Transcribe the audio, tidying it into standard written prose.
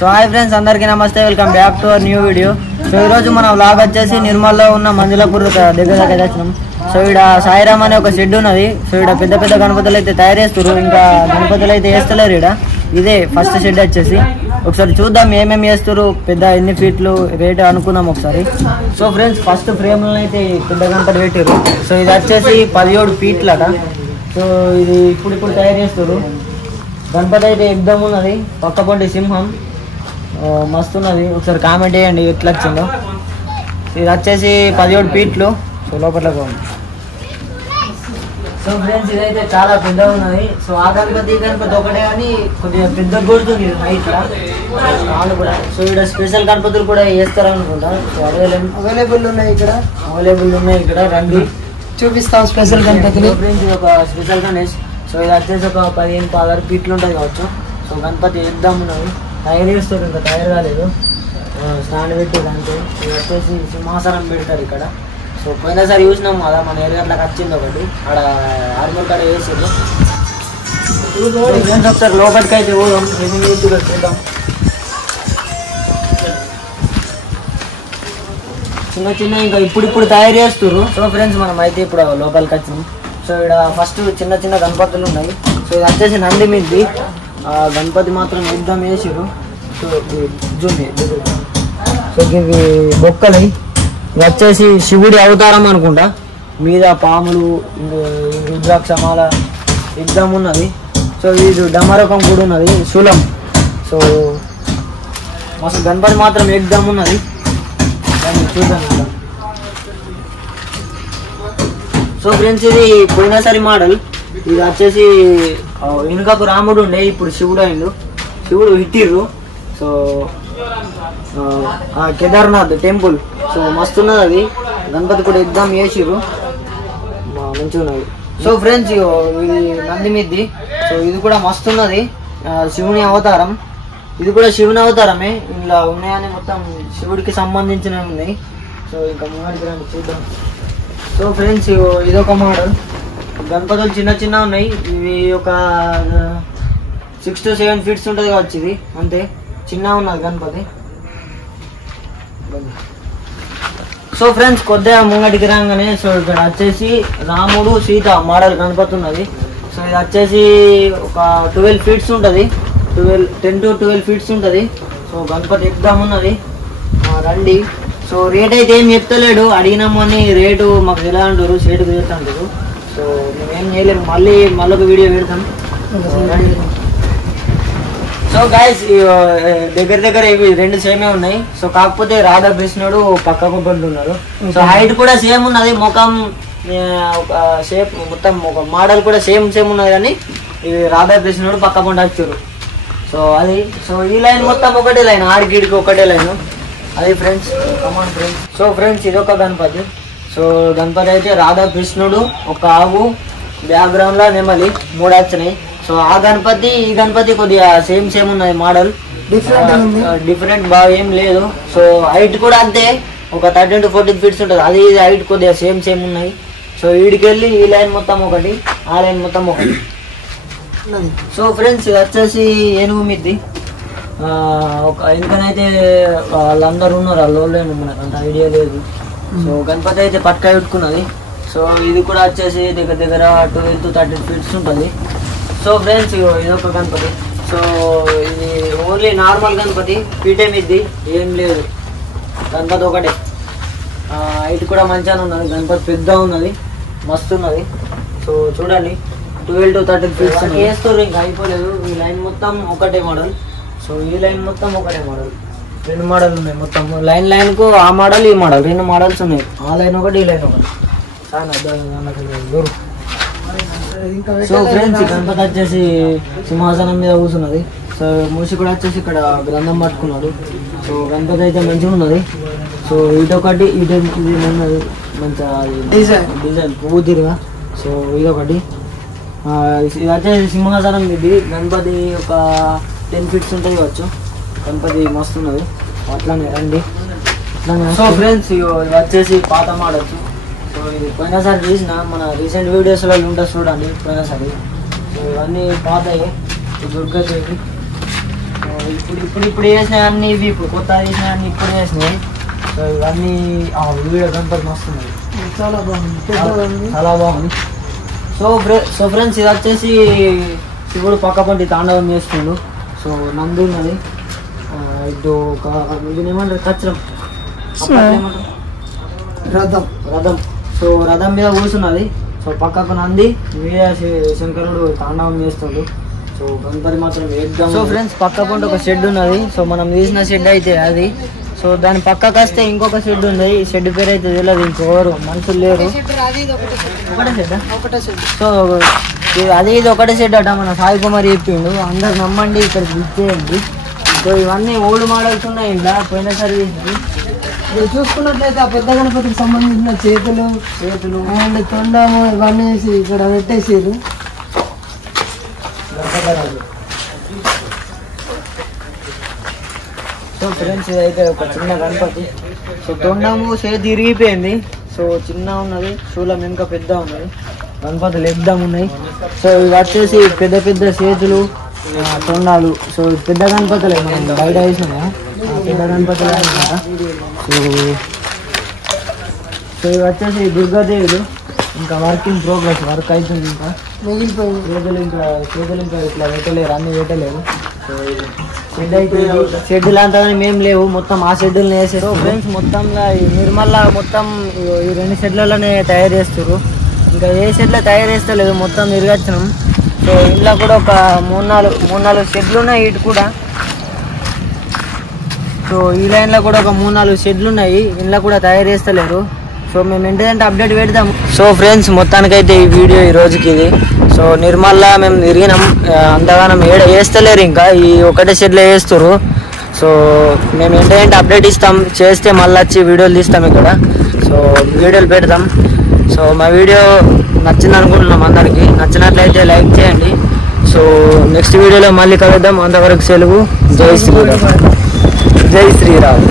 So hi friends, అందరికీ నమస్తే. Welcome back to our new video. So ఈరోజు మన వ్లాగ్ వచ్చేసి నిర్మల్లో ఉన్న మంజులాపూర్ దగ్గర వచ్చినాం. సో ఇక్కడ సాయిరామ్ అనే ఒక షెడ్ ఉన్నది. సో ఇక్కడ పెద్ద పెద్ద గణపతులు అయితే తయారు చేస్తారు, ఇంకా గణపతులు అయితే వేస్తలేరు. ఇక్కడ ఇదే ఫస్ట్ షెడ్ వచ్చేసి. ఒకసారి చూద్దాం ఏమేమి చేస్తారు, పెద్ద ఎన్ని ఫీట్లు రేట్ అనుకుందాం ఒకసారి. సో ఫ్రెండ్స్, ఫస్ట్ ఫ్రేమ్లను అయితే పెద్ద గణపతి పెట్టారు. సో ఇది వచ్చేసి 17 ఫీట్లట. సో ఇది ఇప్పుడు తయారు చేస్తారు. గణపతి అయితే ఎగ్దమ్ ఉన్నది, పక్క పొంటి సింహం మస్తు ఉన్నది. ఒకసారి కామెంట్ చేయండి ఎట్లా వచ్చిందో. ఇది వచ్చేసి 17 ఫీట్లు. సో లోపల సో ఫ్రెండ్స్, ఇదైతే చాలా పెద్దగా ఉన్నది. సో ఆ గణపతి ఒకటే కానీ కొద్దిగా పెద్ద కొడుతుంది హైట్లా కాళ్ళు కూడా. సో ఇక్కడ స్పెషల్ గణపతులు కూడా వేస్తారు అనుకుంటా. సో అవైలబుల్ ఉన్నాయి ఇక్కడ రండి చూపిస్తాం స్పెషల్ గణపతులు. ఫ్రెండ్స్, ఇది ఒక స్పెషల్ గణేష్. సో ఇది వచ్చేసి ఒక 15-16 ఫీట్లు ఉంటుంది కావచ్చు. సో గణపతి ఎగ్దమ్ ఉన్నది, తయారు చేస్తారు, ఇంకా తయారు కాలేదు. స్టాండ్ పెట్టి దాంట్లో ఇది వచ్చేసి సింహాసనం పెడతారు ఇక్కడ. సో పోయినసారి చూసినాం కదా, మన ఏరియాట్లోకి వచ్చింది ఒకటి, ఆడ ఆర్మూర్ కాడ వేసారు. ఒకసారి లోపలికి అయితే పోదాం, చూద్దాం. చిన్న ఇంకా ఇప్పుడు తయారు చేస్తారు. సో ఫ్రెండ్స్, మనం అయితే ఇప్పుడు లోపలికి వచ్చినాం. సో ఇక్కడ ఫస్ట్ చిన్న గణపతులు ఉన్నాయి. సో ఇది వచ్చేసి నంది మీది గణపతి మాత్రం యుద్ధం వేసారు. సో సో ఇవి బొక్కలు. ఇది వచ్చేసి శివుడి అవతారం అనుకుంటా, మీద పాములు, రుద్రాక్షమాల యుద్ధం ఉన్నది. సో ఇది డమరకం కూడా ఉన్నది, శూలం. సో మస్తు గణపతి మాత్రం యుద్ధం ఉన్నది. చూద్దాం. సో ఫ్రెండ్స్, ఇది పోయినసారి మోడల్. ఇది వచ్చేసి వెనుకకు రాముడు ఉండే, ఇప్పుడు శివుడు అయిండు. శివుడు ఇట్టిర్రు. So Kedarnath temple. సో మస్తున్నది అది. గణపతి కూడా ఎగ్జామ్ చేసిర్రు, మంచిగా ఉన్నది. సో ఫ్రెండ్స్, ఇది నంది మీది. సో ఇది కూడా మస్తున్నది, శివుని అవతారం. ఇది కూడా శివుని అవతారమే. ఇలా ఉన్నాయని మొత్తం శివుడికి సంబంధించినవి ఉన్నాయి. సో ఇంకా ముంగడికి రండి చూద్దాం. సో ఫ్రెండ్స్, ఇదొక మోడల్. గణపతులు చిన్న ఉన్నాయి. ఇవి ఒక 6 to 7 ఫీట్స్ ఉంటుంది కావచ్చు. ఇది అంతే చిన్న ఉన్నది గణపతి. సో ఫ్రెండ్స్, కొద్దిగా ముంగటికి రాగానే సో ఇక్కడ వచ్చేసి రాముడు సీత మోడల్ గణపతి ఉన్నది. సో ఇది వచ్చేసి ఒక 12 ఫీట్స్ ఉంటుంది, 10 to 12 ఫీట్స్ ఉంటుంది. సో గణపతి ఎగ్జామ్ ఉన్నది, రండి. సో రేట్ అయితే ఏం చెప్తలేడు, అడిగినాము అని రేటు మాకు ఎలా అంటారు, షేటుకు చేస్తుంటారు. సో మేమేం చేయలేము, మళ్ళీ ఒక వీడియో పెడతాం. సో గైస్, దగ్గర ఇవి 2 సేమే ఉన్నాయి. సో కాకపోతే రాధాకృష్ణుడు పక్కకు పడుతున్నారు. సో హైట్ కూడా సేమ్ ఉన్నది, ముఖం షేప్ మొత్తం ఒక మోడల్ కూడా సేమ్ ఉన్నది, కానీ ఇవి రాధాకృష్ణుడు పక్క పండు వచ్చారు. సో అది. సో ఈ లైన్ మొత్తం ఒకటే లైన్, ఆడికిడికి ఒకటే లైన్ అది friends. Come on friends. So friends, ఇదొక గణపతి. సో గణపతి అయితే రాధాకృష్ణుడు, ఒక ఆవు, బ్యాక్గ్రౌండ్ లో నెమలి 3 వచ్చినాయి. సో ఆ గణపతి ఈ గణపతి కొద్దిగా సేమ్ ఉన్నది, మోడల్ డిఫరెంట్ బాగా ఏం లేదు. సో హైట్ కూడా అంతే, ఒక 13 to 14 ఫీట్స్ ఉంటుంది. అది హైట్ కొద్దిగా సేమ్ ఉన్నాయి. సో వీడికెళ్ళి ఈ లైన్ మొత్తం ఒకటి, ఆ లైన్ మొత్తం ఒకటి. సో ఫ్రెండ్స్, ఇది వచ్చేసి ఏనుగు మీది. ఒక ఎందుకనైతే వాళ్ళందరూ ఉన్నారు, వాళ్ళు మనకు అంత ఐడియా లేదు. సో గణపతి అయితే పట్కా పెట్టుకున్నది. సో ఇది కూడా వచ్చేసి దగ్గర 12 to 13 ఫీట్స్ ఉంటుంది. సో ఫ్రెండ్స్, ఇదొక గణపతి. సో ఇది ఓన్లీ నార్మల్ గణపతి, పీటే మీది ఏం లేదు, గణపతి ఒకటే. హైట్ కూడా మంచిగానే ఉన్నది, గణపతి పెద్ద ఉన్నది, మస్తు ఉన్నది. సో చూడండి, 12 to 13 ఫీట్స్ వేస్తారు, ఇంకా అయిపోలేదు. ఈ లైన్ మొత్తం ఒకటే మోడల్. సో ఈ లైన్ మొత్తం ఒకటే మోడల్, 2 మోడల్ ఉన్నాయి మొత్తం. లైన్కు ఆ మోడల్ ఈ మోడల్ 2 మోడల్స్ ఉన్నాయి. ఆ లైన్ ఒకటి, ఈ లైన్ ఒకటి. సో ఫ్రెండ్స్, గణపతి వచ్చేసి సింహాసనం మీద కూర్చున్నది. సో మూసి కూడా వచ్చేసి ఇక్కడ గ్రంథం పట్టుకున్నాడు. సో గణపతి అయితే మంచిగా ఉన్నది. సో ఇటొకటి ఇది ఉన్నది, మంచిగా డిజైన్ పువ్వు తిరుగా. సో ఇదొకటి. ఇది వచ్చేసి సింహాసనం ఇది. గణపతి ఒక 10 ఫీట్స్ ఉంటుంది కావచ్చు. గణపతి మస్తున్నది, అట్లానే రండి. సో ఫ్రెండ్స్, ఇది వచ్చేసి పాత మోడల్స్. సో ఇది పోయినసారి చూసిన మన రీసెంట్ వీడియోస్లో ఉంటుంది చూడండి పోయినసారి. సో ఇవన్నీ పాతవి, దుర్గాదేవి. ఇప్పుడు వేసినాయి అన్ని ఇవి ఇప్పుడు కొత్త వేసినాయి అన్ని ఇప్పుడు వేసినాయి. సో ఇవన్నీ వీడియో గణపతి మస్తున్నాయి, చాలా బాగుంది. చాలా బాగుంది. సో ఫ్రెండ్స్ ఇది వచ్చేసి శివుడు పక్క పంటి తాండవం చేస్తుండు. సో నంది ఉన్నది, ఇటు ఇది ఏమంటారు కచ్చరం రథం. సో రథం మీద కూర్చున్నది. సో పక్కకు నంది మీద శంకరుడు తాండవం చేస్తుండు. సో గణపతి మాత్రం వేద్దాం. సో ఫ్రెండ్స్ పక్క పంట ఒక షెడ్ ఉన్నది. సో మనం తీసిన షెడ్ అయితే అది. సో దాని పక్కకు వస్తే ఇంకొక షెడ్ ఉంది. ఈ షెడ్ పేరు అయితే తెలియదు, ఇంకెవరు మనుషులు లేరు. ఒకటే షెడ్. సో అది ఇది ఒకటే షెడ్ అట. మన సాయి కుమార్ చెప్పిండు. అందరు నమ్మండి, ఇక్కడ ఇచ్చేయండి. సో ఇవన్నీ ఓల్డ్ మోడల్స్ ఉన్నాయి. ఇలా పోయిన సర్వీస్ ఇప్పుడు చూసుకున్నట్లయితే ఆ పెద్ద గణపతికి సంబంధించిన చేతులు అండ్ తొండము ఇవన్నీ ఇక్కడ పెట్టేసారు. సో ఫ్రెండ్స్ ఇదైతే ఒక చిన్న గణపతి. సో తొండము చేతి ఇరిగిపోయింది. సో చిన్న ఉన్నది, శూలం ఇంకా పెద్ద ఉన్నది. గణపతులు ఎగ్దాం ఉన్నాయి. సో ఇవి వచ్చేసి పెద్ద పెద్ద చేతులు, తొండాలు. సో పెద్ద గణపతులే మనం బయట వేసినా పెద్ద గణపతులే అనమాట. సో ఇవి వచ్చేసి దుర్గాదేవులు. ఇంకా వర్క్ ఇన్ ప్రోగ్రెస్, వర్క్ అవుతుంది. ఇంకా మిగిలిపోయింది చేతులు ఇంకా ఇట్లా పెట్టలేరు, అన్ని పెట్టలేరు. సో షెడ్ అయితే షెడ్ లాంటివన్నీ మేము లేవు, మొత్తం ఆ షెడ్యూల్ని వేసారు. ఫ్రెండ్స్ మొత్తంలో ఈ నిర్మల్ మొత్తం ఈ 2 షెడ్లలోనే తయారు చేస్తారు. ఇంకా ఏ షెడ్లో తయారు చేస్తలేదు, మొత్తం తిరగచ్చినాం. సో ఇంట్లో కూడా ఒక 3-4 షెడ్లు ఉన్నాయి. ఇటు కూడా సో ఈ లైన్లో కూడా ఒక 3-4 షెడ్లు ఉన్నాయి. ఇంట్లో కూడా తయారు చేస్తలేరు. సో మేము ఏంటంటే అప్డేట్ పెడదాం. సో ఫ్రెండ్స్ మొత్తానికైతే ఈ వీడియో ఈ రోజుకి ఇది. సో నిర్మల్లా మేము తిరిగినాం, అంతగానం వేస్తలేరు, ఇంకా ఈ ఒకటే షెడ్లో వేస్తారు. సో మేము ఏంటంటే అప్డేట్ ఇస్తాం, చేస్తే మళ్ళీ వచ్చి వీడియోలు తీస్తాం ఇక్కడ. సో వీడియోలు పెడతాం. సో మా వీడియో నచ్చింది అనుకుంటున్నాం. అందరికీ నచ్చినట్లయితే లైక్ చేయండి. సో నెక్స్ట్ వీడియోలో మళ్ళీ కలుద్దాం. అంతవరకు సెలవు. జై శ్రీరామ్.